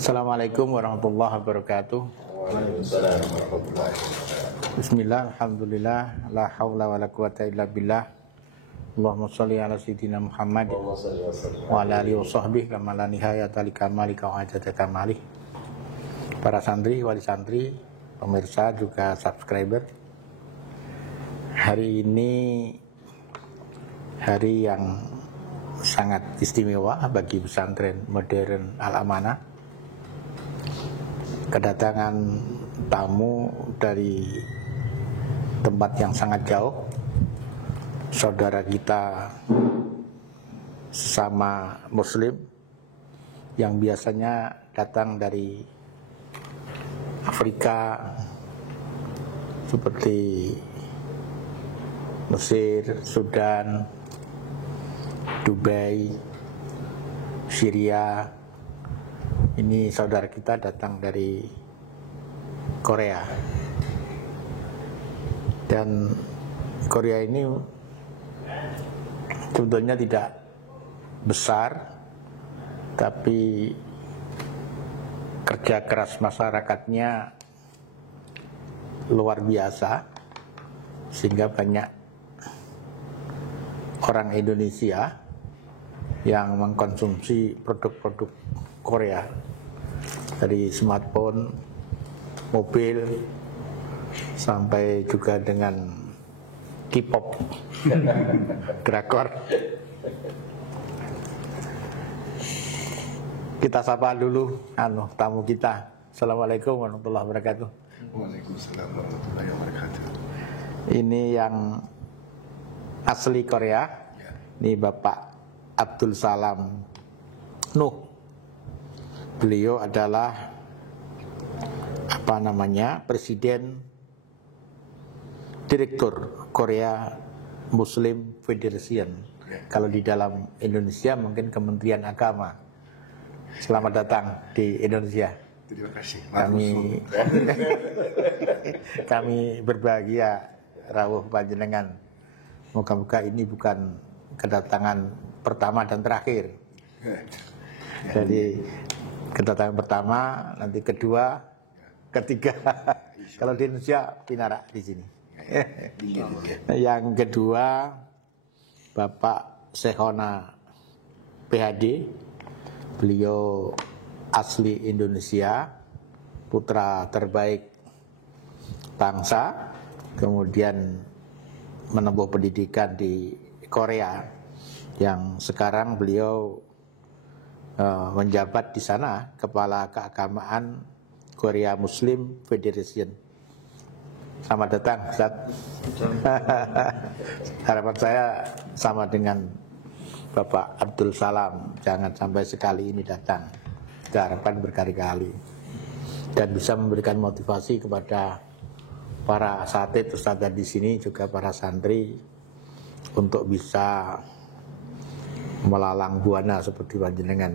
Assalamualaikum warahmatullahi wabarakatuh. Waalaikumsalam warahmatullahi wabarakatuh. Bismillah, alhamdulillah, la hawla wa la quwata illa billah. Allahumma sholli ala sayyidina Muhammad wa ala alihi wa sahbihi kama la nihayata li kamalika wa ajata kamalih. Para santri, wali santri, pemirsa juga subscriber. Hari ini hari yang sangat istimewa bagi pesantren modern Al-Amanah. Kedatangan tamu dari tempat yang sangat jauh, saudara kita sesama muslim yang biasanya datang dari Afrika seperti Mesir, Sudan, Dubai, Syria. Ini saudara kita datang dari Korea. Dan Korea ini sebetulnya tidak besar, tapi kerja keras masyarakatnya luar biasa, sehingga banyak orang Indonesia yang mengkonsumsi produk-produk Korea, dari smartphone, mobil, sampai juga dengan K-pop, drakor. Kita sapa dulu tamu kita. Assalamualaikum warahmatullahi wabarakatuh. Waalaikumsalam warahmatullahi wabarakatuh. Ini yang asli Korea. Ya. Ini Bapak Abdul Salam Nuh. Beliau adalah Presiden Direktur Korea Muslim Federation. Ya. Kalau di dalam Indonesia mungkin Kementerian Agama. Selamat datang di Indonesia. Terima kasih. Kami berbahagia rawuh panjenengan. Moga-moga ini bukan kedatangan pertama dan terakhir. Jadi kedatangan pertama, nanti kedua, ketiga. Kalau di Indonesia pinarak di sini. Yang kedua, Bapak Sehona PhD. Beliau asli Indonesia, putra terbaik bangsa, kemudian menempuh pendidikan di Korea, yang sekarang beliau menjabat di sana Kepala Keagamaan Korea Muslim Federation. Selamat datang, Ustaz. Harapan saya sama dengan Bapak Abdul Salam, jangan sampai sekali ini datang. Kita harapkan berkali-kali dan bisa memberikan motivasi kepada para asatidz ustadzah di sini, juga para santri, untuk bisa melalang buana seperti panjenengan,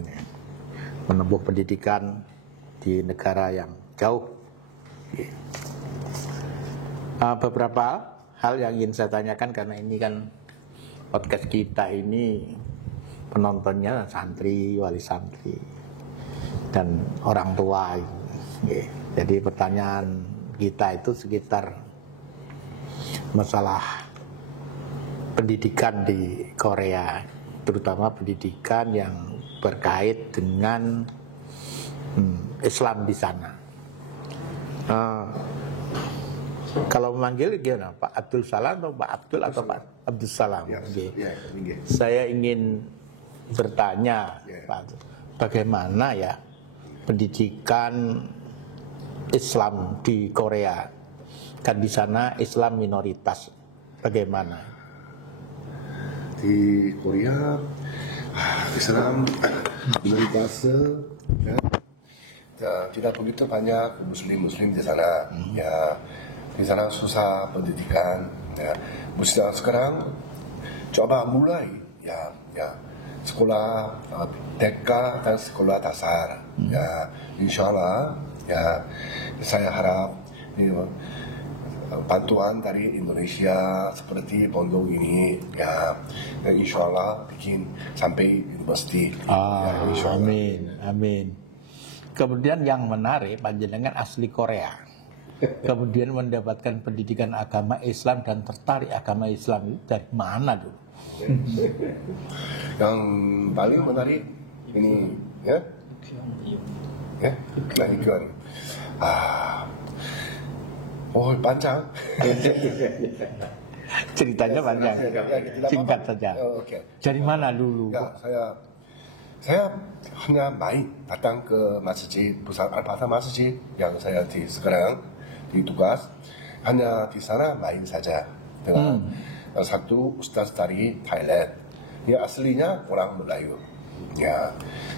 menempuh pendidikan di negara yang jauh. Beberapa hal yang ingin saya tanyakan, karena ini kan podcast kita ini penontonnya santri, wali santri, dan orang tua. Jadi pertanyaan kita itu sekitar masalah pendidikan di Korea, terutama pendidikan yang berkait dengan Islam di sana. Kalau memanggil gimana, Pak Abdul Salam atau Pak Abdul atau Pak Abdul Salam? Ya, Saya ingin bertanya, Pak, bagaimana ya pendidikan Islam di Korea? Kan di sana Islam minoritas, bagaimana? Di Korea Islam minoritas, ya. Tidak begitu banyak muslim di sana. Ya, di sana susah pendidikan. Ya, mesti sekarang coba mulai ya sekolah TK dan sekolah dasar. Ya, insyaallah ya, saya harap ini bantuan dari Indonesia seperti pondok ini ya, dan insyaallah bikin sampai universiti. Amin, amin. Kemudian yang menarik, panjenengan asli Korea. Kemudian mendapatkan pendidikan agama Islam dan tertarik agama Islam itu dari mana dulu? Yang paling menarik ini ya, nah Ikyuan. Panjang. Ceritanya panjang, singkat saja. Oke. Dari mana dulu? Ya, saya hanya main datang ke masjid Busan Al-Fatah Masjid yang saya di sekarang di tugas, hanya di sana main saja dengan satu ustaz dari Thailand. Dia aslinya orang Melayu. Ya,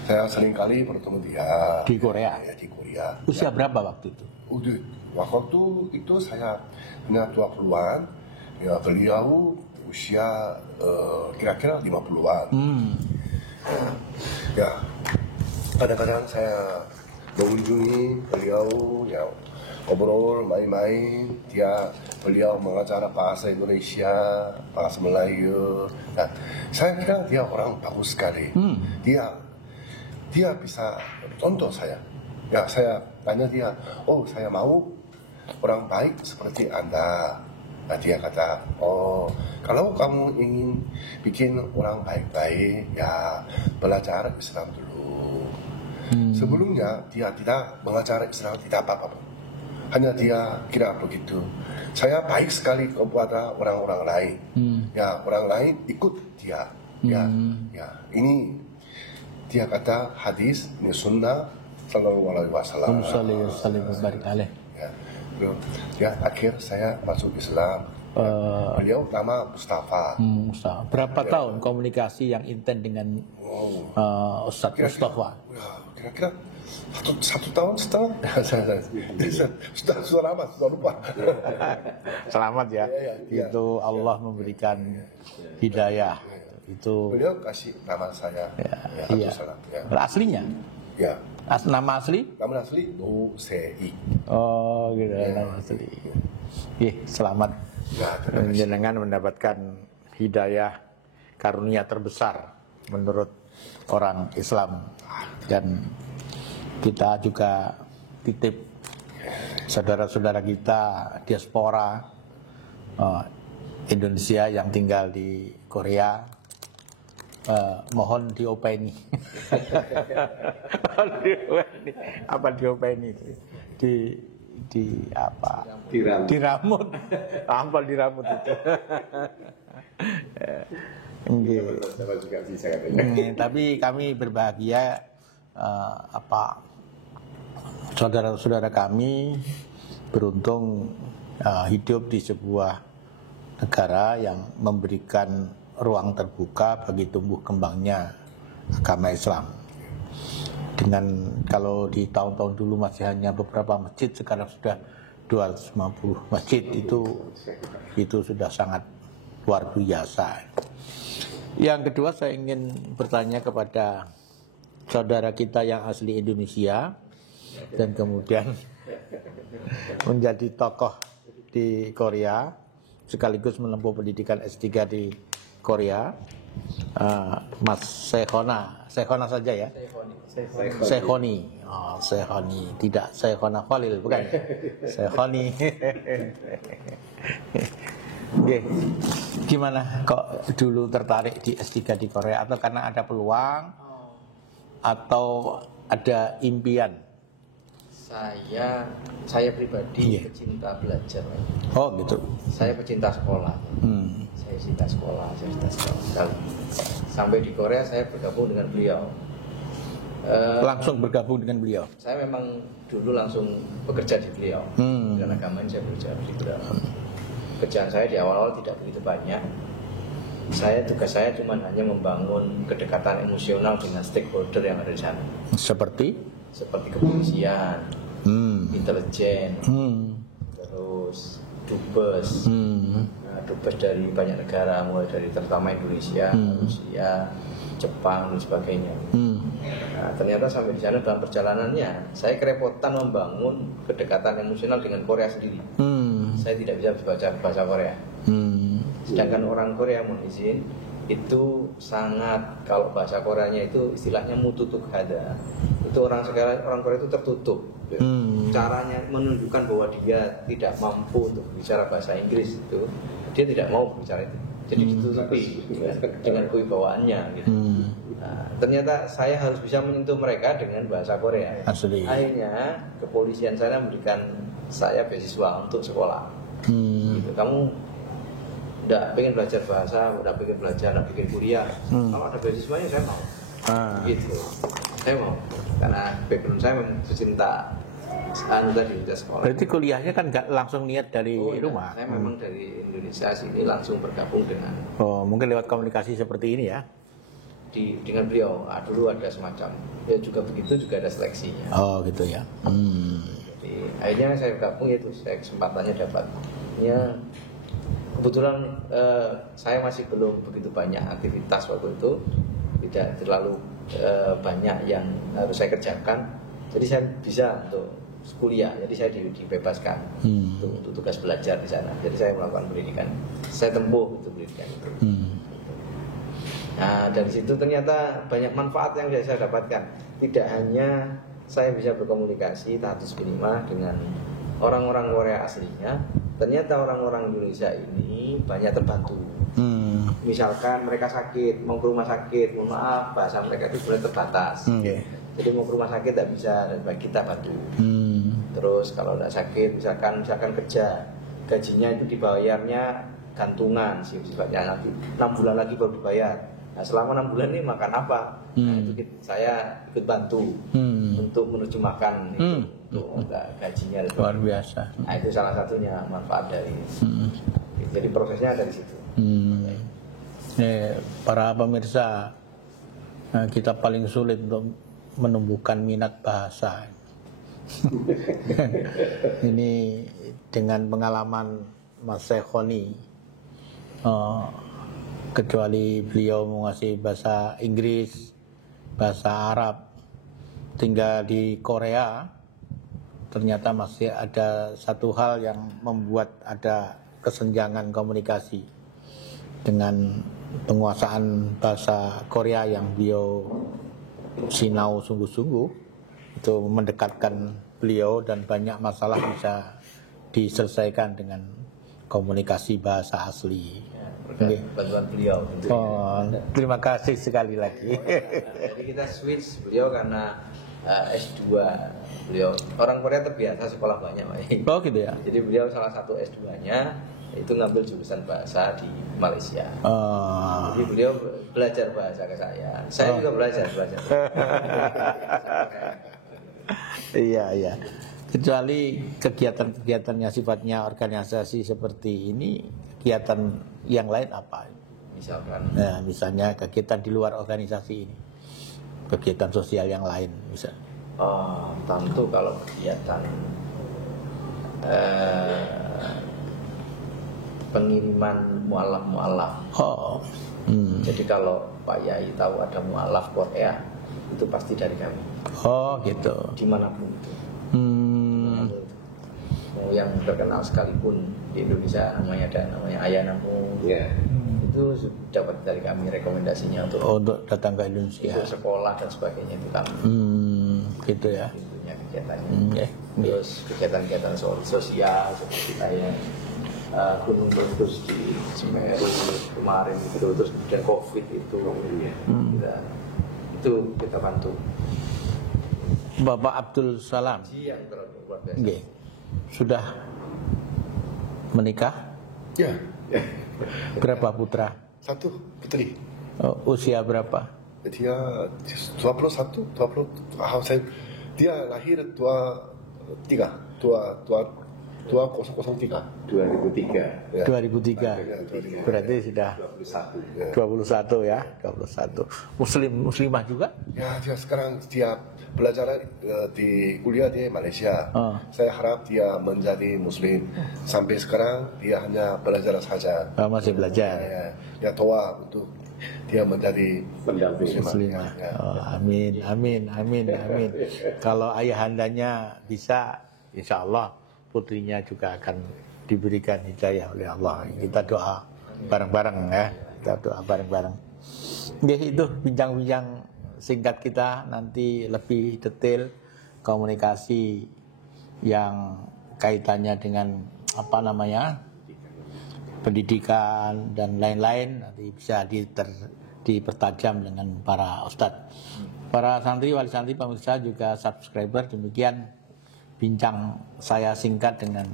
saya sering kali bertemu dia Di Korea. Ya, di Korea. Usia berapa waktu itu? Waktu itu saya hanya 20-an. Ya, beliau usia kira-kira 50-an. Ya, kadang-kadang saya mengunjungi beliau, ya ngobrol, main-main. Beliau mengajar bahasa Indonesia, bahasa Melayu. Nah, saya kira dia orang bagus sekali. Dia bisa contoh saya. Ya, saya tanya dia, saya mau orang baik seperti Anda. Nah, dia kata, kalau kamu ingin bikin orang baik-baik, ya belajar Islam dulu. Sebelumnya dia tidak mengajar Islam, tidak apa-apa. Hanya dia kira begitu. Saya baik sekali kepada orang-orang lain. Ya, orang lain ikut dia. Ya, ini dia kata hadis, ini sunnah, sallallahu alaihi wasallam. Ya, akhir saya masuk Islam. Beliau nama Mustafa. Berapa tahun komunikasi yang intens dengan Ustadz Mustafa? Kira-kira satu tahun setengah. sudah lama, sudah lupa. Selamat ya. Itu Allah memberikan hidayah. Itu beliau kasih nama saya. Iya. Aslinya? Ya. Nama asli? Nama asli Nu Sei. Oh gitu, nama asli. Selamat jenengan mendapatkan hidayah karunia terbesar menurut orang Islam. Dan kita juga titip saudara-saudara kita diaspora Indonesia yang tinggal di Korea, mohon diopeni. Apa diopeni? Di apa? Diramut. Ampal diramut itu. Tapi kami berbahagia saudara-saudara kami beruntung hidup di sebuah negara yang memberikan ruang terbuka bagi tumbuh kembangnya agama Islam. Dengan kalau di tahun-tahun dulu masih hanya beberapa masjid, sekarang sudah 250 masjid, itu sudah sangat luar biasa. Yang kedua, saya ingin bertanya kepada saudara kita yang asli Indonesia dan kemudian menjadi tokoh di Korea sekaligus menempuh pendidikan S3 di Korea, Mas Sehona saja ya. Sehoni, tidak Sehona Khalil, bukan. Sehoni. Gimana kok dulu tertarik di S3 di Korea? Atau karena ada peluang atau ada impian? Saya pribadi pecinta belajar. Oh gitu. Saya pecinta sekolah. Saya cinta sekolah. Sampai di Korea saya bergabung dengan beliau. Langsung bergabung dengan beliau. Saya memang dulu langsung bekerja di beliau. Dengan agama ini saya bekerja di beliau. Kerjaan saya di awal-awal tidak begitu banyak. Tugas saya cuma hanya membangun kedekatan emosional dengan stakeholder yang ada di sana. Seperti kepolisian, intelijen, terus dubes, dubes dari banyak negara, mulai dari terutama Indonesia, Rusia, Jepang dan sebagainya. Nah, ternyata sampai di sana dalam perjalanannya saya kerepotan membangun kedekatan emosional dengan Korea sendiri. Saya tidak bisa baca bahasa Korea. Sedangkan orang Korea mohon izin itu sangat, kalau bahasa Koreanya itu istilahnya mututuk hada, itu orang Korea itu tertutup. Caranya menunjukkan bahwa dia tidak mampu untuk bicara bahasa Inggris itu, dia tidak mau berbicara itu. Jadi ditutupi dengan kewibawaannya gitu. Nah, ternyata saya harus bisa menyentuh mereka dengan bahasa Korea. Asli. Akhirnya kepolisian sana memberikan saya beasiswa untuk sekolah. Gitu. Kamu tidak pengen belajar bahasa, tidak pengen belajar, tidak pengen kuliah. Kalau ada beasiswanya saya mau. Gitu. Saya mau. Karena background saya memang pecinta tadi sekolah. Berarti kuliahnya kan nggak langsung niat dari rumah. Saya memang dari Indonesia sini langsung bergabung dengan. Oh, mungkin lewat komunikasi seperti ini ya? Dengan beliau. Dulu ada semacam. Ya juga begitu juga ada seleksinya. Oh, gitu ya. Jadi akhirnya saya bergabung itu saya kesempatannya dapat. Ya kebetulan saya masih belum begitu banyak aktivitas waktu itu, tidak terlalu banyak yang harus saya kerjakan. Jadi saya bisa untuk kuliah, jadi saya dibebaskan untuk tugas belajar di sana. Jadi saya melakukan pendidikan, saya tempuh itu pendidikan itu. Nah dari situ ternyata banyak manfaat yang saya dapatkan. Tidak hanya saya bisa berkomunikasi tatus prima dengan orang-orang Korea aslinya, ternyata orang-orang Indonesia ini banyak terbantu. Misalkan mereka sakit, mau ke rumah sakit, mohon maaf bahasa mereka itu boleh terbatas. Jadi mau ke rumah sakit tidak bisa, dan kita bantu. Terus kalau tidak sakit, misalkan kerja, gajinya itu dibayarnya gantungan, sifatnya nanti 6 bulan lagi baru dibayar. Nah selama 6 bulan ini makan apa? Nah itu saya ikut bantu untuk menerjemahkan itu, untuk gajinya. Luar biasa. Nah itu salah satunya manfaat dari. Jadi prosesnya dari situ. Para pemirsa, kita paling sulit untuk menumbuhkan minat bahasa. Ini dengan pengalaman Mas Sekhoni, kecuali beliau menguasai bahasa Inggris, bahasa Arab, tinggal di Korea, ternyata masih ada satu hal yang membuat ada kesenjangan komunikasi dengan penguasaan bahasa Korea yang beliau sinau sungguh-sungguh. Itu mendekatkan beliau dan banyak masalah bisa diselesaikan dengan komunikasi bahasa asli. Bantuan beliau. Terima kasih sekali lagi. Jadi kita switch beliau karena S2 beliau. Orang Korea terbiasa sekolah banyak, Pak. Oh gitu ya. Jadi beliau salah satu S2-nya itu ngambil jurusan bahasa di Malaysia. Jadi beliau belajar bahasa ke saya. Saya juga belajar. Iya. Kecuali kegiatan-kegiatannya sifatnya organisasi seperti ini, kegiatan yang lain apa? Misalkan. Nah, misalnya kegiatan di luar organisasi ini, kegiatan sosial yang lain, bisa. Tentu kalau kegiatan pengiriman mualaf. Jadi kalau Pak Yai tahu ada mualaf Korea, itu pasti dari kami. Oh gitu. Dimanapun itu. Mau yang terkenal sekalipun di Indonesia namanya Ayah Namu. Itu dapat dari kami rekomendasinya untuk datang ke Indonesia. Untuk sekolah dan sebagainya itu kami. Gitu ya. Tentunya kegiatannya. Terus kegiatan-kegiatan sosial seperti kayak gunung meletus di Semeru kemarin gitu, terus kemudian COVID itu kita bantu. Bapak Abdul Salam sudah menikah? Ya. Berapa putra? 1 putri. Usia berapa? Dia 21, dia lahir 2003. 2003. Berarti sudah 21 ya, 21. Muslimah juga? Ya, dia sekarang belajar di kuliah di Malaysia. Saya harap dia menjadi Muslim. Sampai sekarang dia hanya belajar saja. Masih belajar. Ya, doa untuk dia menjadi Muslimah. Amin. Kalau ayahandanya bisa, insya Allah putrinya juga akan diberikan hidayah oleh Allah. Kita doa bareng-bareng ya. Kita doa bareng-bareng. Itu bincang-bincang singkat kita nanti lebih detail komunikasi yang kaitannya dengan apa namanya pendidikan dan lain-lain nanti bisa dipertajam dengan para ustadz. Para santri, wali santri, pemirsa juga subscriber, demikian bincang saya singkat dengan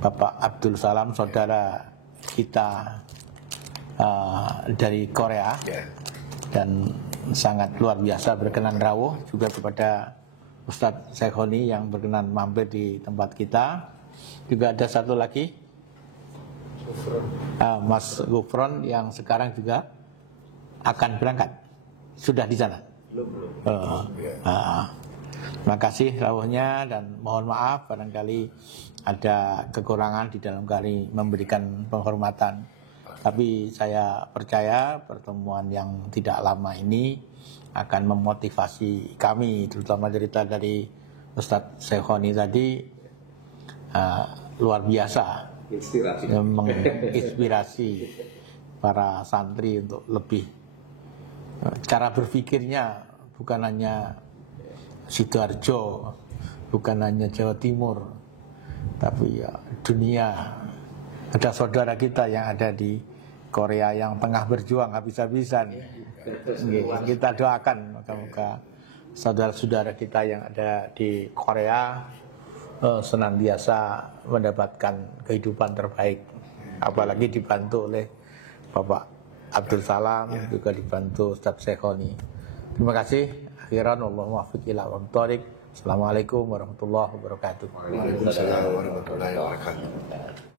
Bapak Abdul Salam, saudara kita dari Korea, dan sangat luar biasa berkenan rawuh juga kepada Ustadz Syekhoni yang berkenan mampir di tempat kita. Juga ada satu lagi Mas Gufron yang sekarang juga akan berangkat, sudah di sana. Terima kasih rawuhnya dan mohon maaf barangkali ada kekurangan di dalam kali memberikan penghormatan. Tapi saya percaya pertemuan yang tidak lama ini akan memotivasi kami, terutama cerita dari Ustadz Syekhoni tadi luar biasa, menginspirasi para santri untuk lebih cara berpikirnya bukan hanya Sidoarjo, bukan hanya Jawa Timur, tapi ya dunia. Ada saudara kita yang ada di Korea yang tengah berjuang habis-habisan. Kita doakan moga-moga saudara-saudara kita yang ada di Korea senantiasa mendapatkan kehidupan terbaik. Apalagi dibantu oleh Bapak Abdul Salam, juga dibantu Ustadz Syekhoni. Terima kasih. Akhiran Allahumma waffiq ila aqwamit. Assalamualaikum warahmatullahi wabarakatuh. Waalaikumsalam warahmatullahi wabarakatuh.